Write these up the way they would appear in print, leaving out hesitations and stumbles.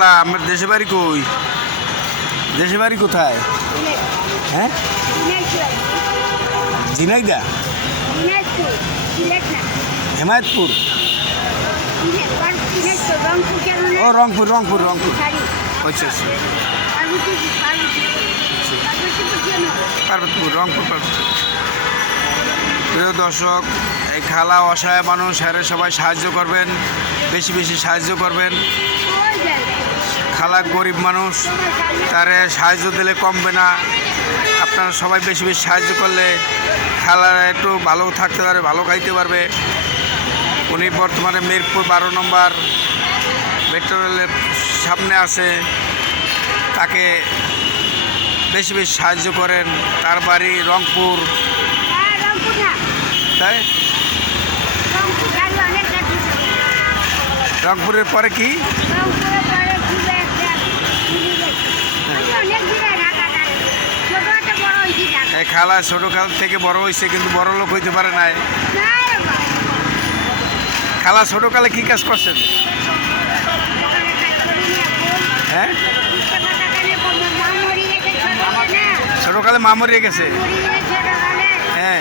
খালা আমার দেশে বাড়ি কই? দেশে বাড়ি কোথায়? হ্যাঁ, ঝিনাইদা, হেমায়তপুর। ও রংপুর রংপুর রংপুর। আচ্ছা আচ্ছা, পার্বতীপুর রংপুর পার্বতীপুর। প্রিয় দর্শক, এই খালা অসহায় মানুষ, হ্যারে সবাই সাহায্য করবেন, বেশি বেশি সাহায্য করবেন। খালা গরিব মানুষ, তারে সাহায্য দিলে কমবে না। আপনারা সবাই বেশি বেশি সাহায্য করলে খালারা একটু ভালো থাকতে পারবে, ভালো খাইতে পারবে। উনি বর্তমানে মিরপুর 12 নম্বর মেট্রো রেলের সামনে আছে, তাকে বেশি বেশি সাহায্য করেন। তার বাড়ি রংপুর, তাই রংপুরের পরে কি? এই খালা ছোটকাল থেকে বড় হয়েছে, কিন্তু বড় লোক হইতে পারে নাই। খালা ছোটকালে কি কাজ করছেন? হ্যাঁ, ছোটকালে মা মরিয়ে গেছে। হ্যাঁ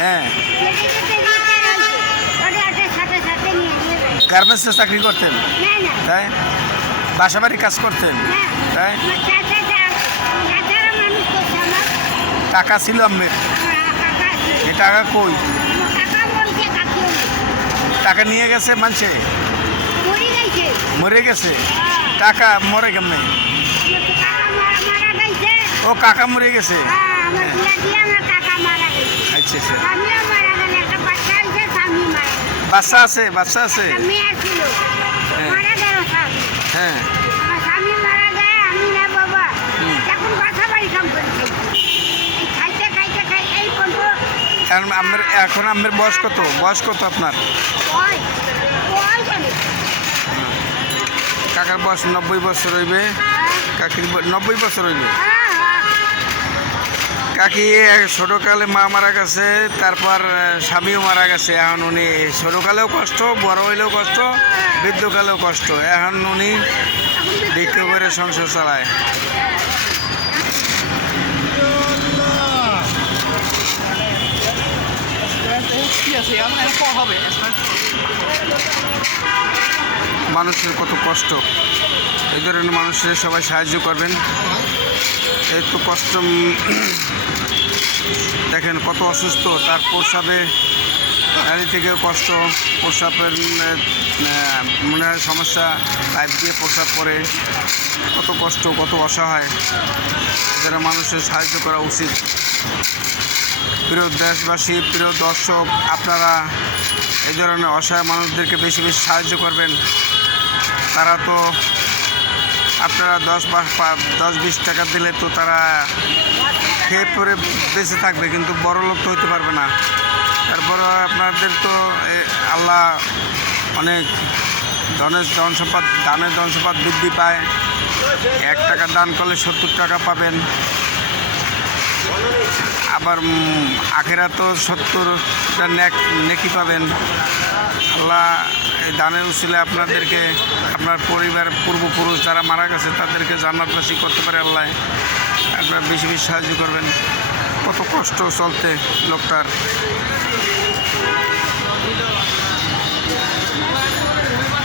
হ্যাঁ, গার্মেন্টসে চাকরি করতেন, তাই বাসা বাড়ি কাজ করতেন, তাই টাকা ছিল আমের? এই টাকা কই? টাকা নিয়ে গেছে মানছে, মরে গেছে। টাকা মরে কেমনে? ও কাকা মরে গেছে। আচ্ছা আচ্ছা, বাচ্চা আছে? বাচ্চা আছে, হ্যাঁ। এখন আমের বয়স কত? বয়স কত আপনার? কাকার বয়স 90 বছর হইবে, কাকির 90 বছর হইবে। কাকি ছোটোকালে মা মারা গেছে, তারপর স্বামীও মারা গেছে। এখন উনি ছোটোকালেও কষ্ট, বড় হইলেও কষ্ট, বৃদ্ধকালেও কষ্ট। এখন উনি বিক্রি করে সংসার চালায়। মানুষের কত কষ্ট, এই ধরনের মানুষের সবাই সাহায্য করবেন। এই তো কষ্ট, দেখেন কত অসুস্থ, তার প্রস্রাবে নারী থেকেও কষ্ট, প্রস্রাবের মনে হয় সমস্যা, পাইপ দিয়ে প্রস্রাব করে। কত কষ্ট, কত অসহায়, যারা মানুষের সাহায্য করা উচিত। প্রিয় দেশবাসী, প্রিয় দর্শক, আপনারা এই ধরনের অসহায় মানুষদেরকে বেশি বেশি সাহায্য করবেন। তারা তো আপনারা 10-20 টাকা দিলে তো তারা খেয়ে পরে বেঁচে থাকবে, কিন্তু বড় লোক তো হইতে পারবে না। তারপর আপনাদের তো আল্লাহ অনেক দানের ধন সম্পদ বৃদ্ধি পায়। 1 টাকা দান করলে 70 টাকা পাবেন। আবার আখেরাতেও 70টা নেকি পাবেন। আল্লাহ এই দানের উসিলে আপনাদেরকে, আপনার পরিবারের পূর্বপুরুষ যারা মারা গেছে তাদেরকে জান্নাতবাসী করতে পারে আল্লাহ। আপনারা বেশি বেশি সাহায্য করবেন। কত কষ্ট চলতে লোকটার।